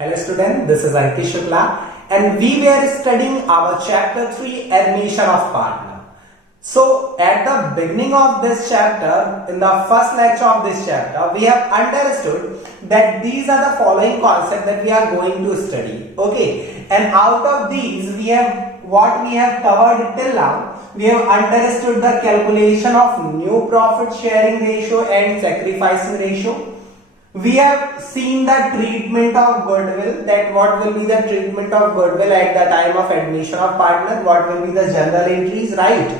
Hello student, this is Ankish Shukla and we were studying our chapter 3 admission of partner. So at the beginning of this chapter, in the first lecture of this chapter, we have understood that these are the following concepts that we are going to study. Okay, and out of these what we have covered till now, we have understood the calculation of new profit sharing ratio and sacrificing ratio. We have seen the treatment of goodwill, that what will be the treatment of goodwill at the time of admission of partner, what will be the journal entries, right?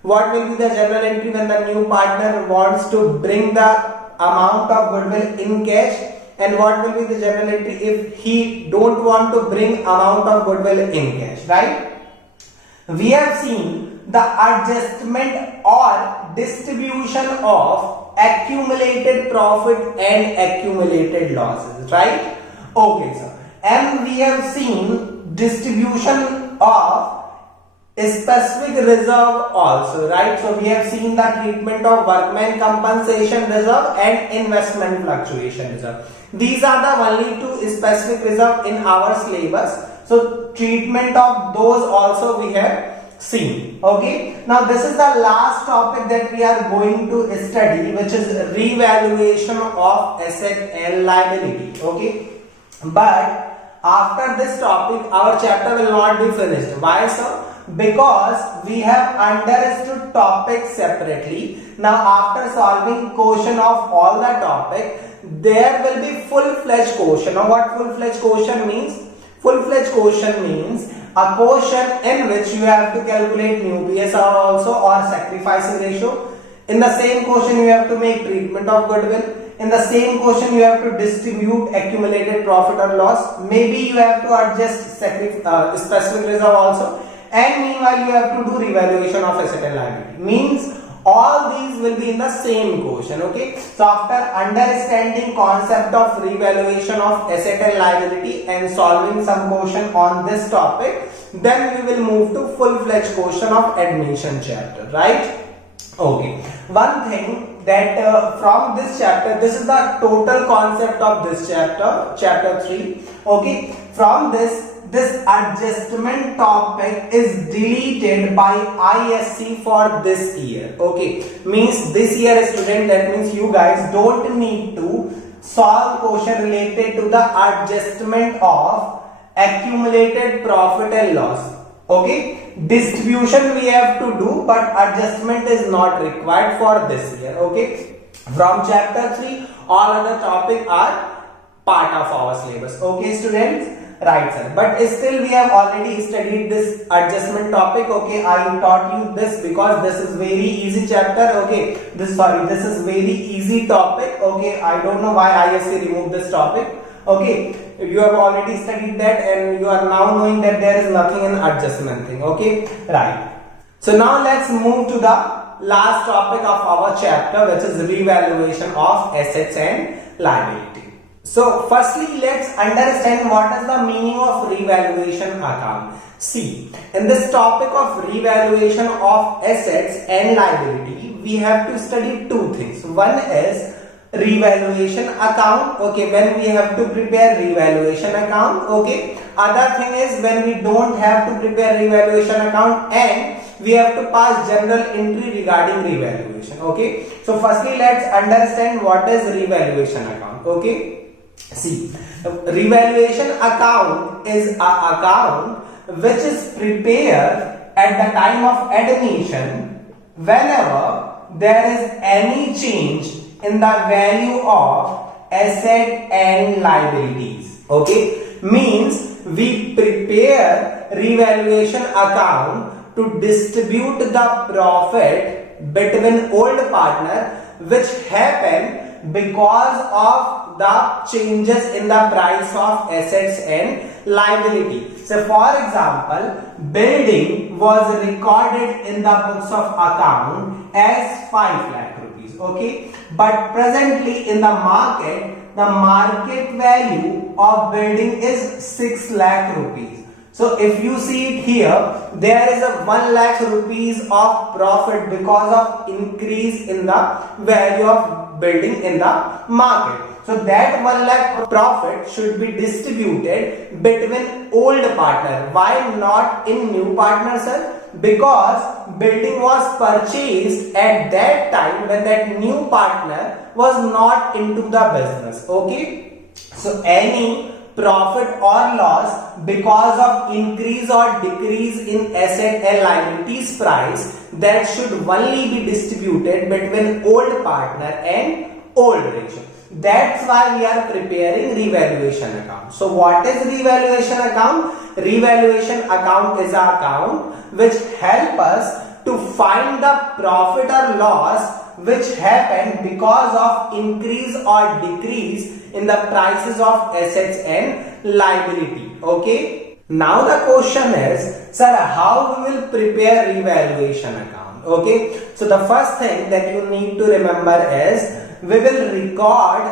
What will be the journal entry when the new partner wants to bring the amount of goodwill in cash, and what will be the journal entry if he don't want to bring amount of goodwill in cash, right? We have seen the adjustment or distribution of accumulated profit and accumulated losses, right? Okay, sir. And we have seen distribution of a specific reserve also, right? So we have seen the treatment of workman compensation reserve and investment fluctuation reserve. These are the only two specific reserve in our syllabus. So treatment of those also we have seen. Okay, now this is the last topic that we are going to study, which is revaluation of asset and liability. Okay, but after this topic our chapter will not be finished. Why so? Because we have understood topics separately. Now after solving quotient of all the topic, there will be full-fledged quotient. Now what full-fledged quotient means? Full-fledged quotient means a quotient in which you have to calculate new PSR also or sacrificing ratio. In the same quotient you have to make treatment of goodwill. In the same quotient you have to distribute accumulated profit or loss. Maybe you have to adjust specific reserve also. And meanwhile you have to do revaluation of asset and liability. Means all these will be in the same quotient. Okay, so after understanding concept of revaluation of asset and liability and solving some quotient on this topic, then we will move to full-fledged quotient of admission chapter, right? Okay, one thing that from this chapter, this is the total concept of this chapter 3. Okay, from this adjustment topic is deleted by ISC for this year. Okay, means this year student, that means you guys don't need to solve quotient related to the adjustment of accumulated profit and loss. Okay, distribution we have to do, but adjustment is not required for this year. Okay, from chapter 3 all other topics are part of our syllabus. Okay students, right sir, but still we have already studied this adjustment topic. Okay, I taught you this because this is very easy chapter. Okay, this is very easy topic. Okay, I don't know why ISC removed this topic. Okay, you have already studied that and you are now knowing that there is nothing in adjustment thing. Okay, right. So now let's move to the last topic of our chapter, which is revaluation of assets and liability. So firstly, let's understand what is the meaning of revaluation account. See, in this topic of revaluation of assets and liability, we have to study two things. One is revaluation account. Okay, when we have to prepare revaluation account. Okay, other thing is when we don't have to prepare revaluation account and we have to pass journal entry regarding revaluation. Okay, so firstly let's understand what is revaluation account. Okay, see, revaluation account is an account which is prepared at the time of admission whenever there is any change in the value of asset and liabilities. Okay, means we prepare revaluation account to distribute the profit between old partner which happened because of the changes in the price of assets and liability. So for example, building was recorded in the books of account as 5 lakh rupees. Okay, but presently in the market value of building is 6 lakh rupees. So if you see it here, there is a 1 lakh rupees of profit because of increase in the value of building in the market. So that 1 lakh profit should be distributed between old partner. Why not in new partner, sir? Because building was purchased at that time when that new partner was not into the business. Okay. So any profit or loss because of increase or decrease in asset and liabilities price, that should only be distributed between old partner and old ratio. That's why we are preparing revaluation account. So what is revaluation account? Revaluation account is an account which help us to find the profit or loss which happened because of increase or decrease in the prices of assets and liability. Okay. Now the question is, sir, how we will prepare revaluation account? Okay. So the first thing that you need to remember is we will record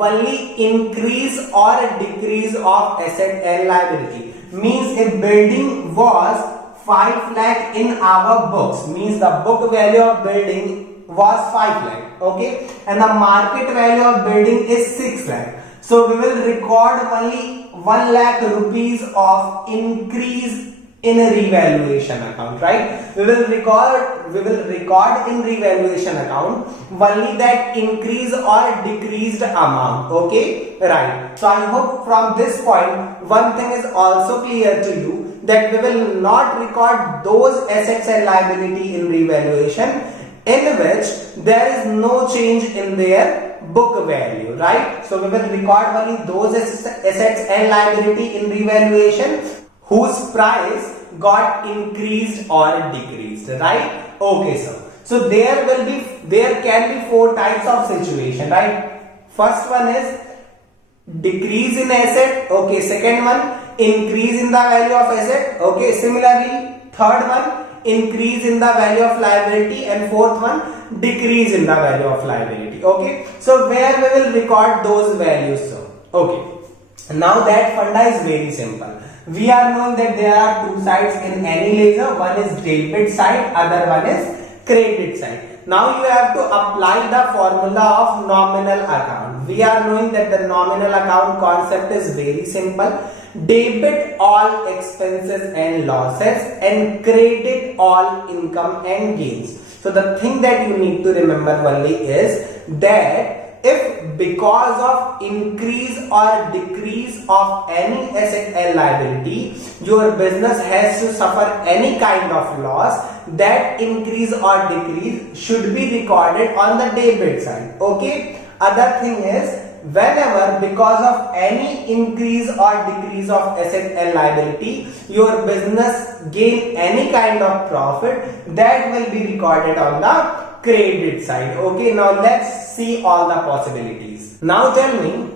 only increase or decrease of asset and liability. Means if building was 5 lakh in our books, means the book value of building was 5 lakh, okay, and the market value of building is 6 lakh. So we will record only 1 lakh rupees of increase in a revaluation account, right? We will record in revaluation account only that increase or decreased amount. Okay, right? So I hope from this point one thing is also clear to you, that we will not record those assets and liability in revaluation in which there is no change in their book value, right? So we will record only those assets and liability in revaluation whose price got increased or decreased, right? Okay, sir. So there can be 4 types of situation, right? First one is decrease in asset. Okay. Second one, increase in the value of asset. Okay. Similarly, third one, increase in the value of liability, and fourth one, decrease in the value of liability. Okay. So where we will record those values, sir? Okay. Now that funda is very simple. We are knowing that there are 2 sides in any ledger. One is debit side, other one is credit side. Now you have to apply the formula of nominal account. We are knowing that the nominal account concept is very simple. Debit all expenses and losses and credit all income and gains. So the thing that you need to remember only is that if because of increase or decrease of any asset and liability, your business has to suffer any kind of loss, that increase or decrease should be recorded on the debit side. Okay. Other thing is, whenever because of any increase or decrease of asset and liability, your business gain any kind of profit, that will be recorded on the credit side. Okay. Now let's see all the possibilities. Now tell me,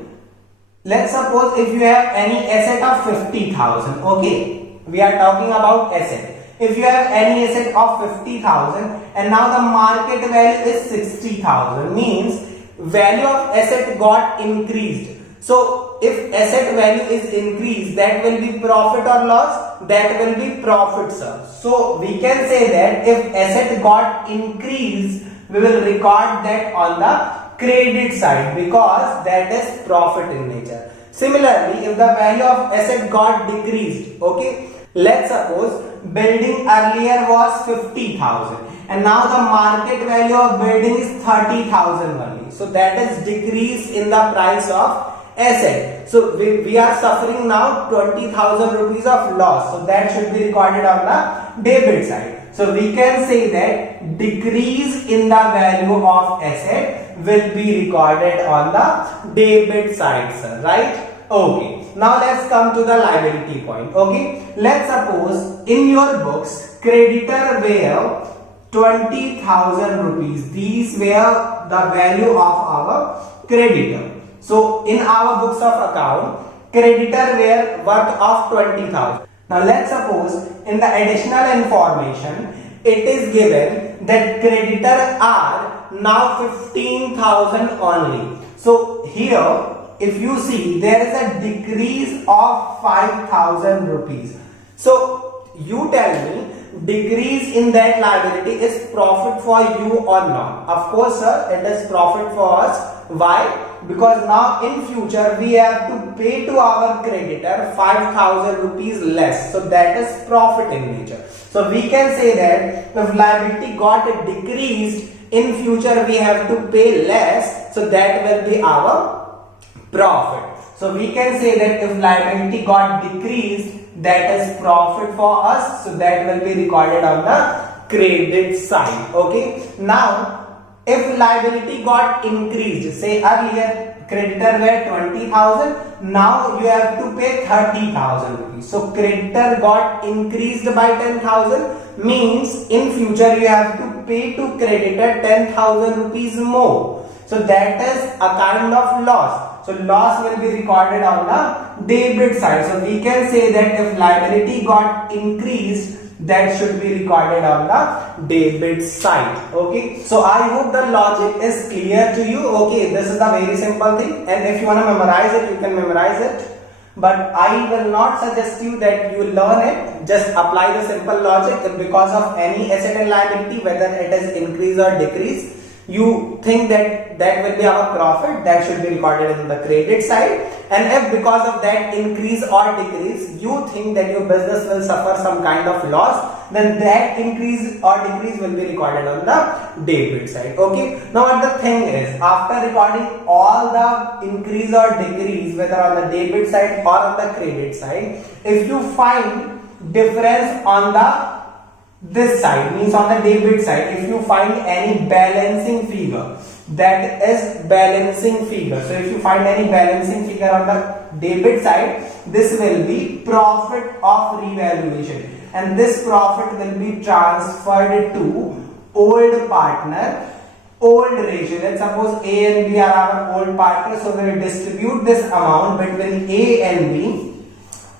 let's suppose if you have any asset of 50,000. Okay. We are talking about asset. If you have any asset of 50,000 and now the market value is 60,000, means value of asset got increased. So if asset value is increased, that will be profit or loss? That will be profit, sir. So we can say that if asset got increased, we will record that on the credit side because that is profit in nature. Similarly, if the value of asset got decreased, okay, let's suppose building earlier was 50,000 and now the market value of building is 30,000 only. So that is decrease in the price of asset. So we are suffering now 20,000 rupees of loss. So that should be recorded on the debit side. So we can say that decrease in the value of asset will be recorded on the debit side, sir, right? Okay. Now let's come to the liability point. Okay. Let's suppose in your books creditor were 20,000 rupees. These were the value of our creditor. So in our books of account, creditor were worth of 20,000. Now let's suppose in the additional information it is given that creditor are now 15,000 only. So here if you see there is a decrease of 5,000 rupees. So you tell me, decrease in that liability is profit for you or not? Of course, sir, it is profit for us. Why? Because now in future we have to pay to our creditor 5,000 rupees less. So that is profit in nature. So we can say that if liability got decreased, in future we have to pay less. So that will be our profit. So we can say that if liability got decreased, that is profit for us. So that will be recorded on the credit side. Okay. Now if liability got increased, say earlier creditor were 20,000, now you have to pay 30,000 rupees. So creditor got increased by 10,000, means in future you have to pay to creditor 10,000 rupees more. So that is a kind of loss. So loss will be recorded on the debit side. So we can say that if liability got increased, that should be recorded on the debit side. Okay, so I hope the logic is clear to you. Okay, this is a very simple thing, and if you want to memorize it, you can memorize it, but I will not suggest you that you learn it. Just apply the simple logic. If because of any asset and liability, whether it is increase or decrease, you think that that will be our profit, that should be recorded in the credit side. And if because of that increase or decrease, you think that your business will suffer some kind of loss, then that increase or decrease will be recorded on the debit side. Okay, now what the thing is, after recording all the increase or decrease, whether on the debit side or on the credit side, if you find difference on the this side, means on the debit side, if you find any balancing figure, that is balancing figure. So if you find any balancing figure on the debit side, this will be profit of revaluation, and this profit will be transferred to old partner, old ratio. Let's suppose A and B are our old partners, so we will distribute this amount between A and B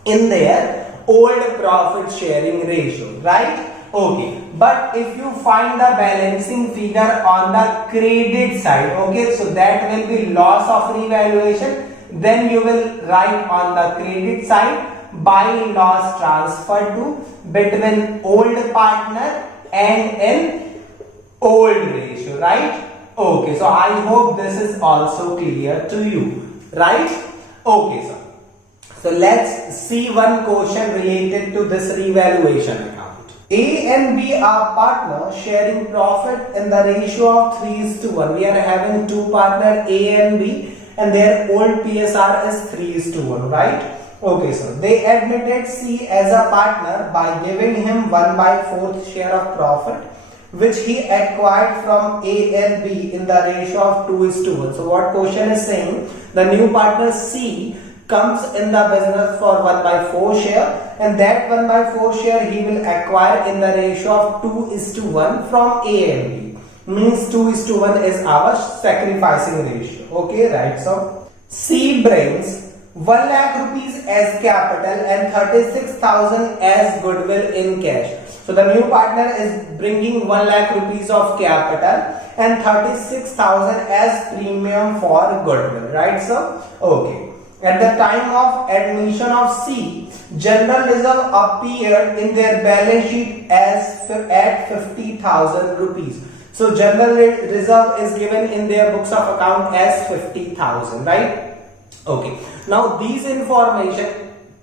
in their old profit sharing ratio, right? Okay, but if you find the balancing figure on the credit side, okay, so that will be loss of revaluation, then you will write on the credit side buy loss transfer to between old partner and an old ratio, right? Okay, so I hope this is also clear to you, right? Okay, so let's see one question related to this revaluation account. A and B are partners sharing profit in the ratio of 3:1. We are having two partners A and B, and their old PSR is 3:1, right? Okay, so they admitted C as a partner by giving him 1/4 share of profit, which he acquired from A and B in the ratio of 2:1. So what question is saying? The new partner C comes in the business for 1/4 share, and that 1/4 share he will acquire in the ratio of 2:1 from A and B. Means 2:1 is our sacrificing ratio. Okay, right? So C brings 1 lakh rupees as capital and 36,000 as goodwill in cash. So the new partner is bringing 1 lakh rupees of capital and 36,000 as premium for goodwill, right? So okay. At the time of admission of C, general reserve appeared in their balance sheet as at 50,000 rupees. So general reserve is given in their books of account as 50,000, right? Okay. Now these information,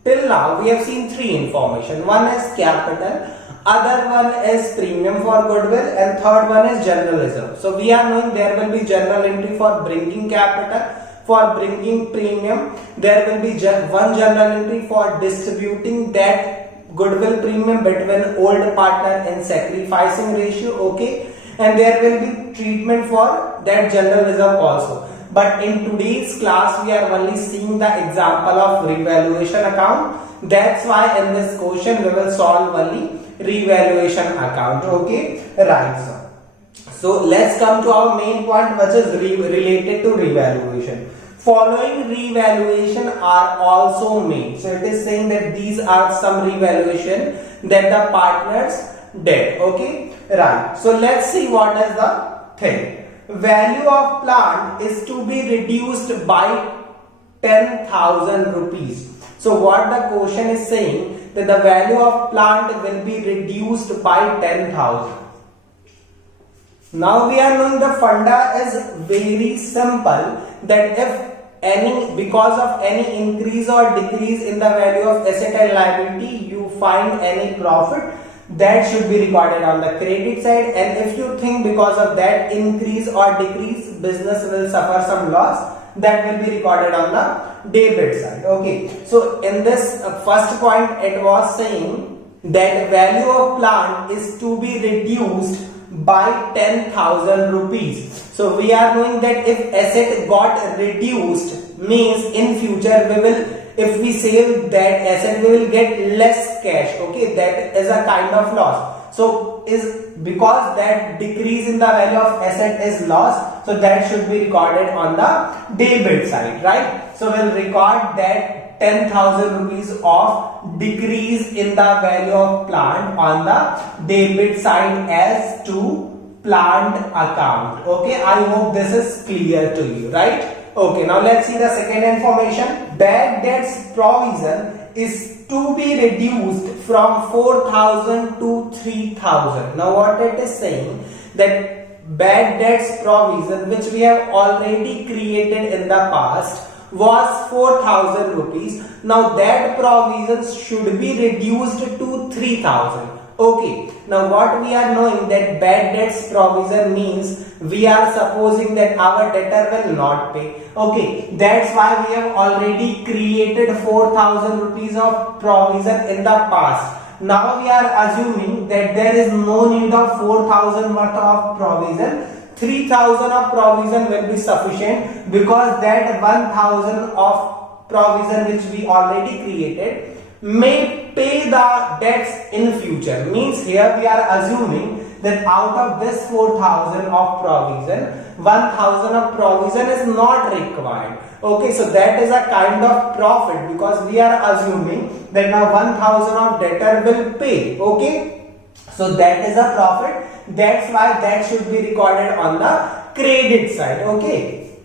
till now we have seen three information. One is capital, other one is premium for goodwill, and third one is general reserve. So we are knowing there will be general entry for bringing capital, for bringing premium. There will be one general entry for distributing that goodwill premium between old partner and sacrificing ratio. Okay, and there will be treatment for that general reserve also. But in today's class we are only seeing the example of revaluation account. That's why in this question we will solve only revaluation account. Okay, right? So let's come to our main point, which is related to revaluation. Following revaluation are also made. So it is saying that these are some revaluation that the partners did. Okay, right? So let's see what is the thing. Value of plant is to be reduced by 10,000 rupees. So what the question is saying, that the value of plant will be reduced by 10,000. Now we are knowing the funda is very simple, that if any, because of any increase or decrease in the value of asset and liability, you find any profit, that should be recorded on the credit side. And if you think because of that increase or decrease business will suffer some loss, that will be recorded on the debit side. Okay, so in this first point it was saying that value of plant is to be reduced by 10,000 rupees. So we are knowing that if asset got reduced, means in future we will, if we sell that asset, we will get less cash. Okay, that is a kind of loss. So is because that decrease in the value of asset is loss, so that should be recorded on the debit side, right? So we'll record that 10,000 rupees of decrease in the value of plant on the debit side as to plant account. Okay, I hope this is clear to you, right? Okay, now let's see the second information. Bad debts provision is to be reduced from 4,000 to 3,000. Now what it is saying, that bad debts provision which we have already created in the past was 4,000 rupees. Now that provision should be reduced to 3,000. Okay, now what we are knowing, that bad debts provision means we are supposing that our debtor will not pay. Okay, that's why we have already created 4,000 rupees of provision in the past. Now we are assuming that there is no need of 4,000 worth of provision. 3,000 of provision will be sufficient, because that 1,000 of provision which we already created may pay the debts in future. Means here we are assuming that out of this 4,000 of provision, 1,000 of provision is not required. Okay, so that is a kind of profit, because we are assuming that now 1,000 of debtor will pay. Okay, so that is a profit. That's why that should be recorded on the credit side. Okay,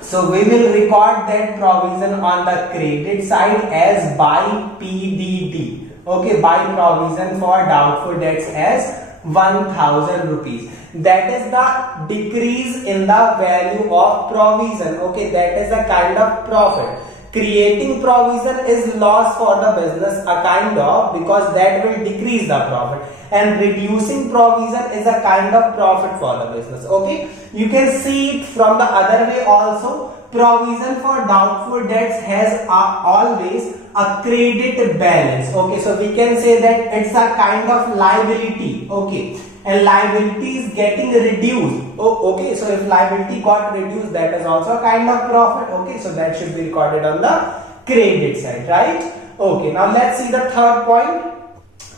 so we will record that provision on the credit side as by PDD. Okay, by provision for doubtful debts as 1,000 rupees. That is the decrease in the value of provision. Okay, that is a kind of profit. Creating provision is loss for the business, a kind of, because that will decrease the profit, and reducing provision is a kind of profit for the business. Okay, you can see it from the other way also. Provision for doubtful debts has always a credit balance. Okay, so we can say that it's a kind of liability. Okay, and liability is getting reduced. Okay, so if liability got reduced, that is also a kind of profit. Okay, so that should be recorded on the credit side, right? Okay, now let's see the third point.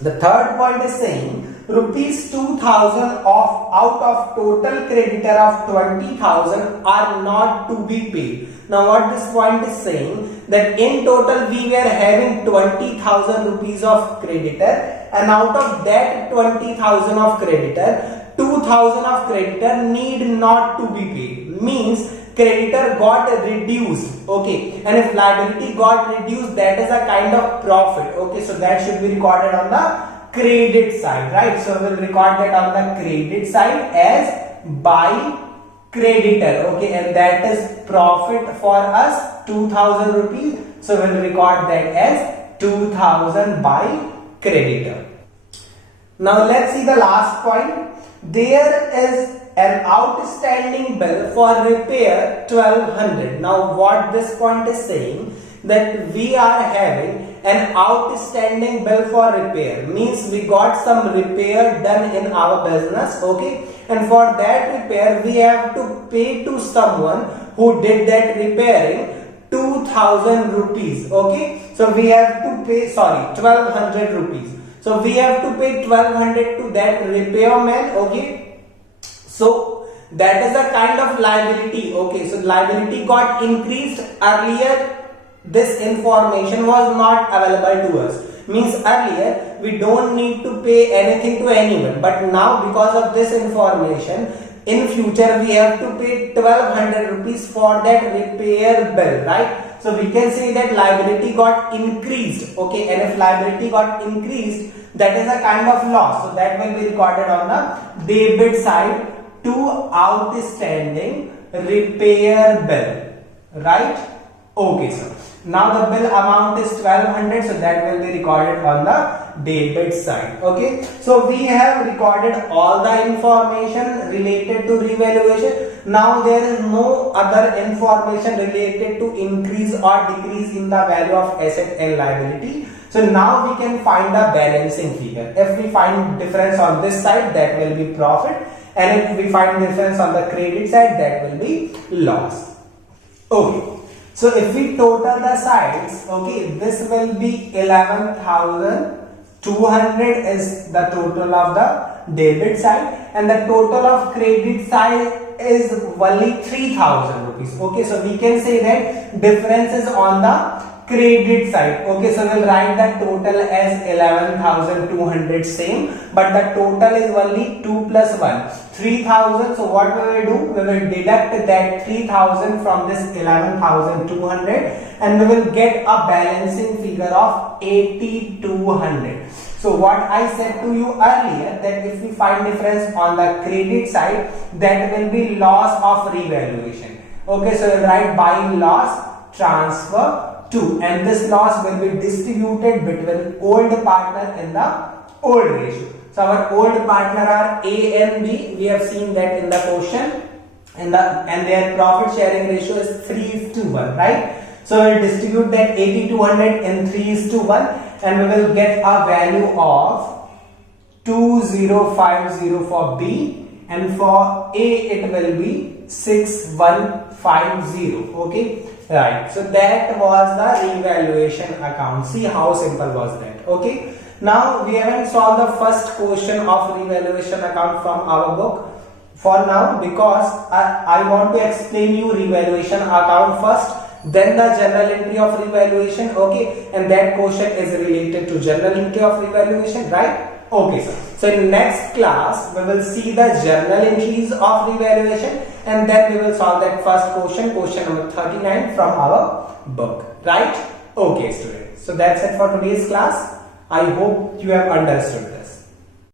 The third point is saying rupees 2,000 out of total creditor of 20,000 are not to be paid. Now what this point is saying, that in total we were having 20,000 rupees of creditor, and out of that 20,000 of creditor, 2,000 of creditor need not to be paid. Means creditor got reduced. Okay, and if liability got reduced, that is a kind of profit. Okay, so that should be recorded on the credit side, right? So we'll record that on the credit side as by creditor. Okay, and that is profit for us, 2,000 rupees. So we'll record that as 2,000 by creditor. Now let's see the last point. There is an outstanding bill for repair 1,200. Now what this point is saying, that we are having an outstanding bill for repair, means we got some repair done in our business. Okay, and for that repair we have to pay to someone who did that repairing 2,000 rupees. Okay, so we have to pay 1,200 rupees. So we have to pay 1,200 to that repairman. Okay, so that is a kind of liability. Okay, so liability got increased. Earlier this information was not available to us. Means earlier we don't need to pay anything to anyone, but now because of this information, in future we have to pay 1,200 rupees for that repair bill, right? So we can say that liability got increased. Okay, and if liability got increased, that is a kind of loss. So that will be recorded on the debit side to outstanding repair bill, right? Okay, sir. Now the bill amount is 1200, so that will be recorded on the debit side. Okay, so we have recorded all the information related to revaluation. Now there is no other information related to increase or decrease in the value of asset and liability. So now we can find a balancing figure. If we find difference on this side, that will be profit, and if we find difference on the credit side, that will be loss. Okay. So if we total the sides, okay, this will be 11,200 is the total of the debit side, and the total of credit side is only 3,000 rupees. Okay, so we can say that difference is on the credit side. Okay, so we'll write the total as 11,200 same, but the total is only 2 plus 1, 3,000. So what we will do, we will deduct that 3,000 from this 11,200, and we will get a balancing figure of 8,200. So what I said to you earlier, that if we find difference on the credit side, that will be loss of revaluation. Okay, so we'll write by loss transfer to, and this loss will be distributed between old partner in the old ratio. So our old partner are A and B. We have seen that in the question, and their profit sharing ratio is 3:1, right? So we'll distribute that 8,200 in 3:1, and we will get a value of 2050 for B, and for A it will be 6150. Okay, right? So that was the revaluation account. See how simple was that? Okay, now we haven't solved the first question of revaluation account from our book for now, because I want to explain you revaluation account first, then the journal entry of revaluation. Okay, and that question is related to journal entry of revaluation, right? Okay, sir. So in next class we will see the journal entries of revaluation, and then we will solve that first question, question number 39 from our book, right? Okay, students. So that's it for today's class. I hope you have understood this.